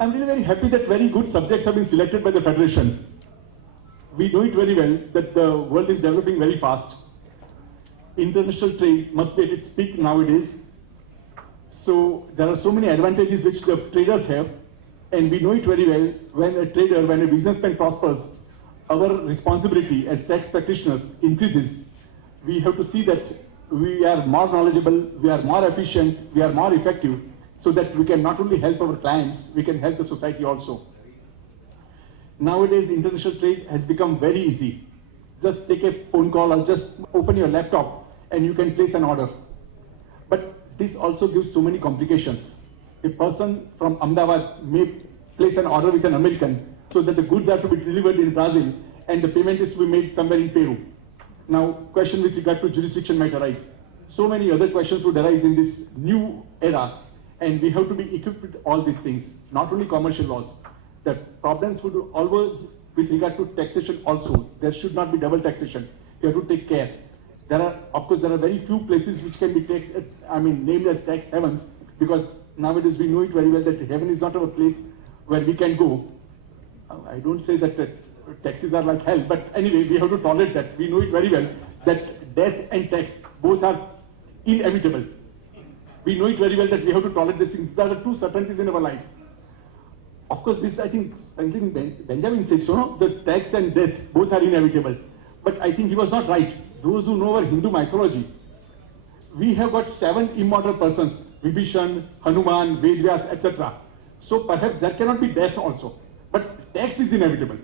I'm really very happy that very good subjects have been selected by the Federation. We know it very well that the world is developing very fast. International trade must be at its peak nowadays. So there are so many advantages which the traders have, and we know it very well. When a trader, when a businessman prospers, our responsibility as tax practitioners increases. We have to see that we are more knowledgeable, we are more efficient, we are more effective, so that we can not only help our clients, we can help the society also. Nowadays, international trade has become very easy. Just take a phone call or just open your laptop and you can place an order. But this also gives so many complications. A person from Ahmedabad may place an order with an American so that the goods are to be delivered in Brazil and the payment is to be made somewhere in Peru. Now, question with regard to jurisdiction might arise. So many other questions would arise in this new era, and we have to be equipped with all these things, not only commercial laws. The problems would always, with regard to taxation also, there should not be double taxation. You have to take care. There are, of course, there are very few places which can be named as tax havens, because nowadays we know it very well that heaven is not our place where we can go. I don't say that taxes are like hell, but anyway, we have to tolerate that. We know it very well that death and tax both are inevitable. We know it very well that we have to tolerate these things. There are two certainties in our life. Of course, this I think Benjamin said so, no? The tax and death both are inevitable. But I think he was not right. Those who know our Hindu mythology, we have got 7 immortal persons, Vibhishan, Hanuman, Vedvyas, etc. So perhaps that cannot be death also. But tax is inevitable.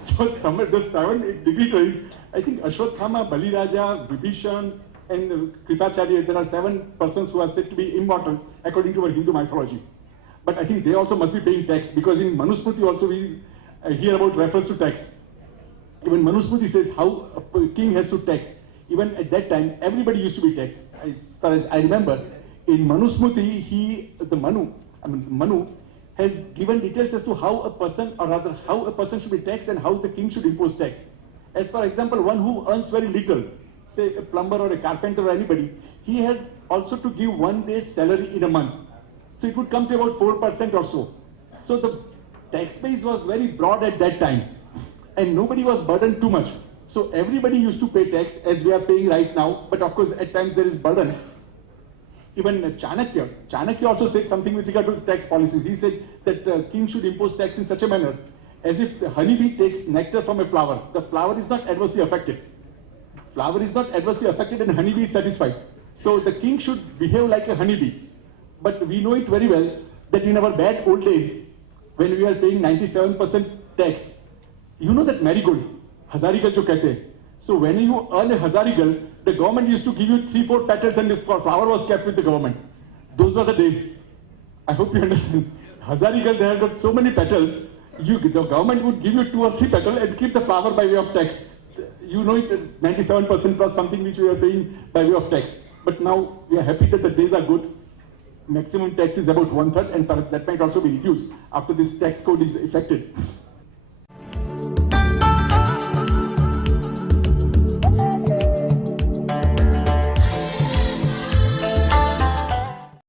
So somewhere the 7 dignitaries, I think Ashwatthama, Baliraja, Vibhishan, and Kripacharya, there are 7 persons who are said to be immortal according to our Hindu mythology. But I think they also must be paying tax, because in Manusmriti also we hear about reference to tax. Even Manusmriti says how a king has to tax. Even at that time, everybody used to be taxed. As far as I remember, in Manusmriti, Manu has given details as to how a person, or rather how a person should be taxed and how the king should impose tax. As for example, one who earns very little, say a plumber or a carpenter or anybody, he has also to give 1 day's salary in a month. So it would come to about 4% or so. So the tax base was very broad at that time, and nobody was burdened too much. So everybody used to pay tax as we are paying right now, but of course at times there is burden. Even Chanakya also said something with regard to tax policies. He said that the king should impose tax in such a manner as if the honeybee takes nectar from a flower. The flower is not adversely affected. Flower is not adversely affected and honeybee is satisfied. So the king should behave like a honeybee. But we know it very well that in our bad old days, when we are paying 97% tax, you know that marigold, Hazarigal jo kehte hain. So when you earn a Hazarigal, the government used to give you 3-4 petals and the flower was kept with the government. Those were the days. I hope you understand. Hazarigal, they have got so many petals, the government would give you 2 or 3 petals and keep the flower by way of tax. You know it, 97% was something which we are paying by way of tax. But now we are happy that the days are good. Maximum tax is about 1/3, and perhaps that might also be reduced after this tax code is effected.